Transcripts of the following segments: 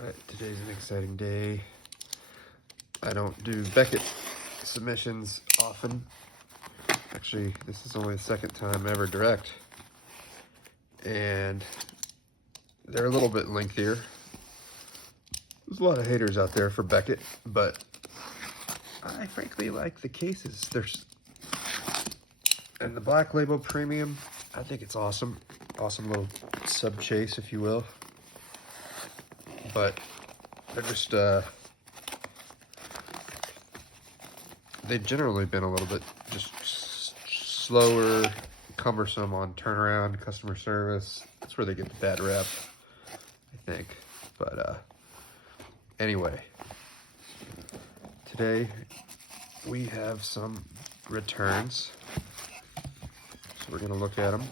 Alright, today's an exciting day. I don't do Beckett submissions often. Actually, this is only the second time ever direct. And they're a little bit lengthier. There's a lot of haters out there for Beckett, but I frankly like the cases. And the Black Label Premium, I think it's awesome. Awesome little sub chase, if you will. But they're just, they've generally been a little bit just slower, cumbersome on turnaround, customer service. That's where they get the bad rep, I think. But anyway, today we have some returns. So we're gonna look at them.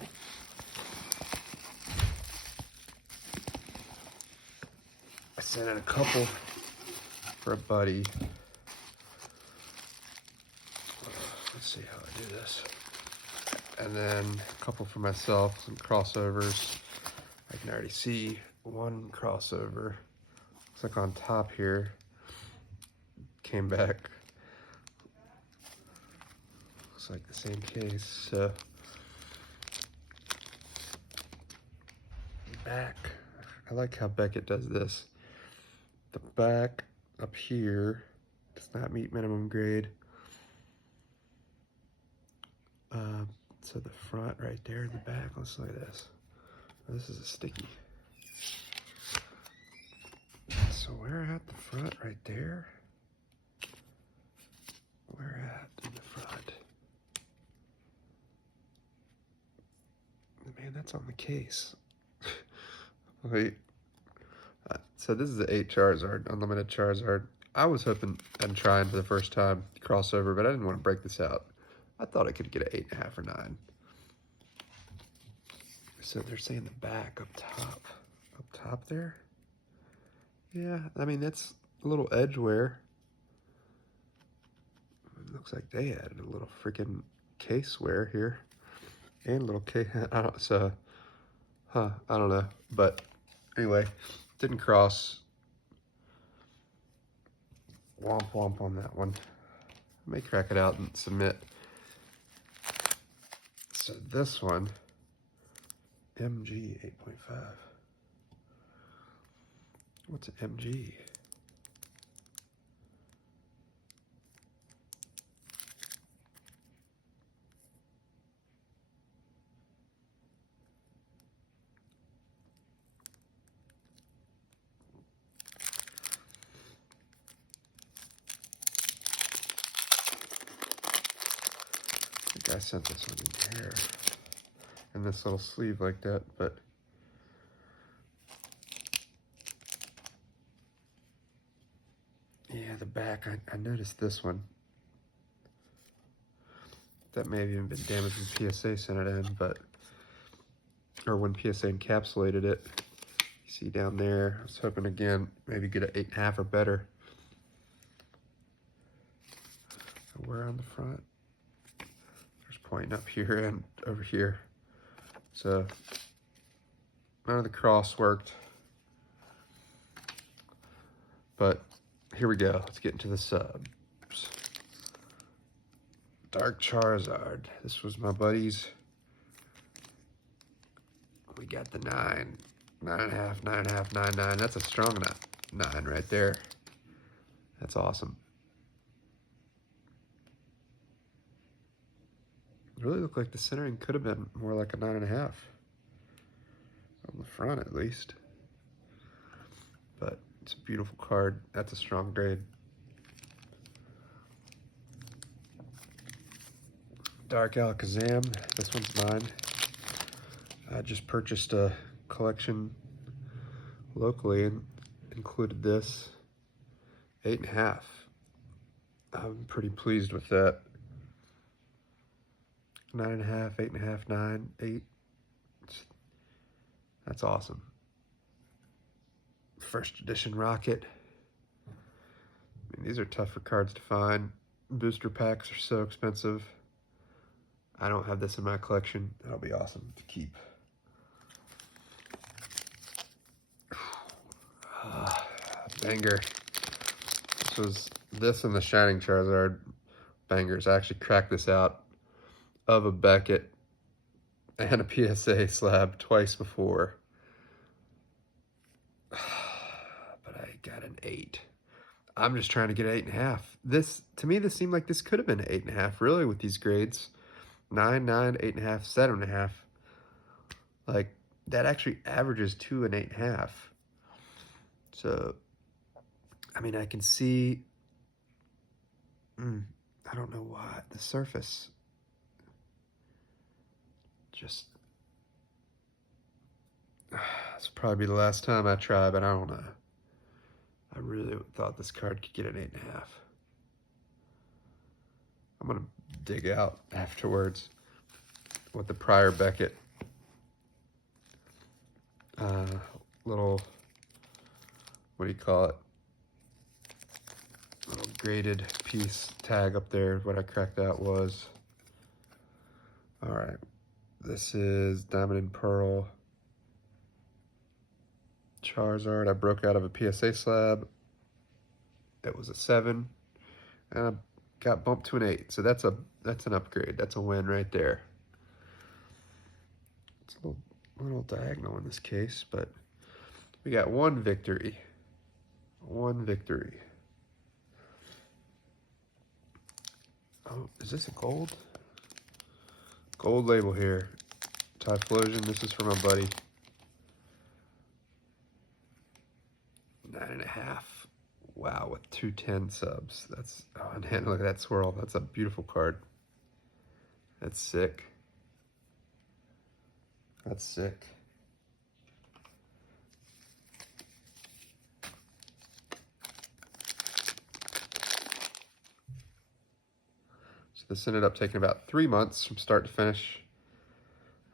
I sent in a couple for a buddy. Let's see how I do this. And then a couple for myself, some crossovers. I can already see one crossover. Looks like on top here. Came back. Looks like the same case. So back. I like how Beckett does this. The back up here does not meet minimum grade. So the front right there in the back, let's look at this. Oh, this is a sticky. So where at the front right there? Where at in the front? Man, that's on the case. Wait. So this is an 8 Charizard, unlimited Charizard. I was hoping and trying for the first time crossover, but I didn't want to break this out. I thought I could get an 8.5 or 9. So they're saying the back up top there. Yeah, I mean that's a little edge wear. It looks like they added a little freaking case wear here, and a little case. I don't know, but anyway, didn't cross. Womp womp on that one. I may crack it out and submit. So this one, MG 8.5. What's an MG? I think I sent this one in here. And this little sleeve like that, but yeah, the back, I noticed this one. That may have even been damaged when PSA sent it in, but, or when PSA encapsulated it. You see down there, I was hoping again, maybe get an 8.5 or better. So where on the front? There's pointing up here and over here. So none of the cross worked, but here we go. Let's get into the subs. Dark Charizard. This was my buddy's. We got the 9, 9.5, 9.5, 9.9. That's a strong 9 right there. That's awesome. It really looked like the centering could have been more like a 9.5. On the front, at least. But it's a beautiful card. That's a strong grade. Dark Alakazam. This one's mine. I just purchased a collection locally and included this. 8.5. I'm pretty pleased with that. 9.5, 8.5, 9, 8. That's awesome. First edition Rocket. I mean, these are tougher cards to find. Booster packs are so expensive. I don't have this in my collection. That'll be awesome to keep. banger. This and the Shining Charizard bangers. I actually cracked this out of a Beckett and a PSA slab twice before. But I got an 8. I'm just trying to get an 8.5. To me, this seemed like this could have been an 8.5, really, with these grades. 9, 9, 8.5, 7.5. Like, that actually averages to an 8.5. So, I mean, I can see, I don't know why, the surface just, this will probably be the last time I try, but I don't know. I really thought this card could get an 8.5. I'm gonna dig out afterwards with the prior Beckett little, what do you call it? Little graded piece tag up there. What I cracked out was, all right, this is Diamond and Pearl Charizard. I broke out of a PSA slab. It was a 7, and I got bumped to an 8. So that's an upgrade. That's a win right there. It's a little diagonal in this case, but we got one victory. One victory. Oh, is this a gold? Gold label here. Typhlosion, this is for my buddy. 9.5. Wow, with 210 subs. That's, oh man, look at that swirl. That's a beautiful card. That's sick. That's sick. So this ended up taking about 3 months from start to finish.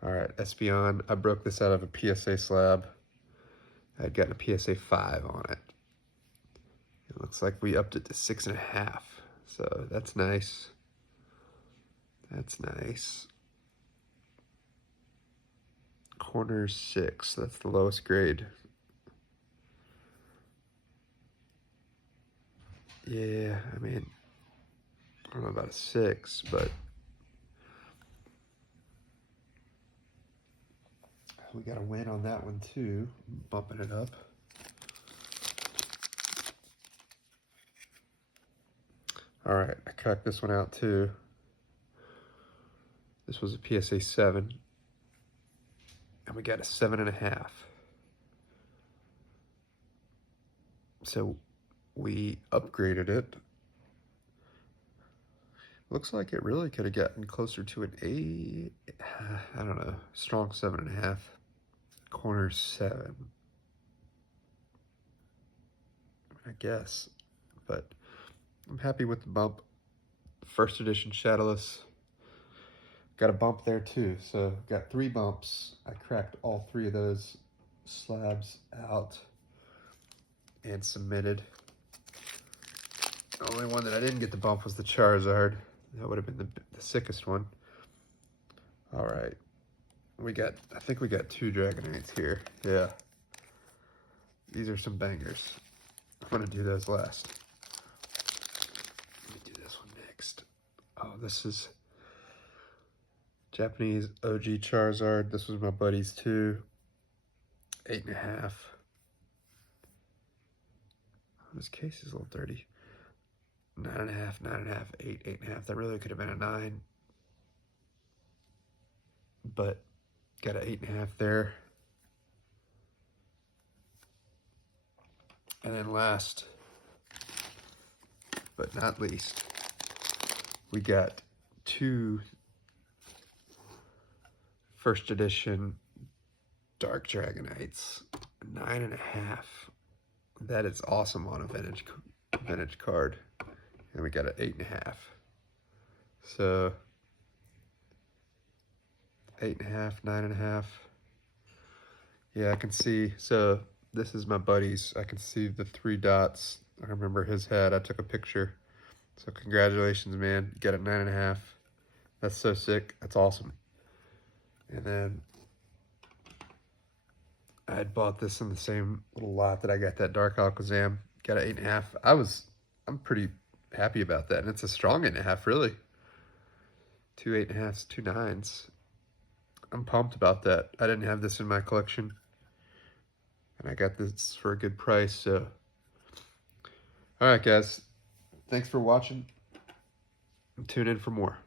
All right, Espeon. I broke this out of a PSA slab. I had gotten a PSA 5 on it. It looks like we upped it to 6.5. So that's nice. That's nice. Corner 6. That's the lowest grade. Yeah, I mean, I don't know about a 6, but we got a win on that one too. Bumping it up. All right, I cracked this one out too. This was a PSA 7, and we got a 7.5. So we upgraded it. Looks like it really could have gotten closer to an 8. I don't know, strong 7.5. Corner 7. I guess, but I'm happy with the bump. First edition Shadowless. Got a bump there too, so got 3 bumps. I cracked all 3 of those slabs out and submitted. The only one that I didn't get the bump was the Charizard. That would have been the sickest one. All right, I think we got 2 Dragonites here. Yeah, these are some bangers. I'm gonna do those last. Let me do this one next. Oh, this is Japanese OG Charizard. This was my buddy's too. 8.5. This case is a little dirty. 9.5, 9.5, 8, 8.5. That really could have been a 9. But got an 8.5 there. And then last, but not least, we got 2 first edition Dark Dragonites. 9.5. That is awesome on a vintage card. And we got an 8.5. So 8.5, 9.5. Yeah, I can see. So this is my buddy's. I can see the 3 dots. I remember his head. I took a picture. So congratulations, man. You got a 9.5. That's so sick. That's awesome. And then I had bought this in the same little lot that I got that Dark Alakazam. got an 8.5. I'm pretty happy about that, and it's a strong 8.5, really. 2 8.5s, 2 9s. I'm pumped about that. I didn't have this in my collection, and I got this for a good price, so. All right, guys. Thanks for watching. Tune in for more.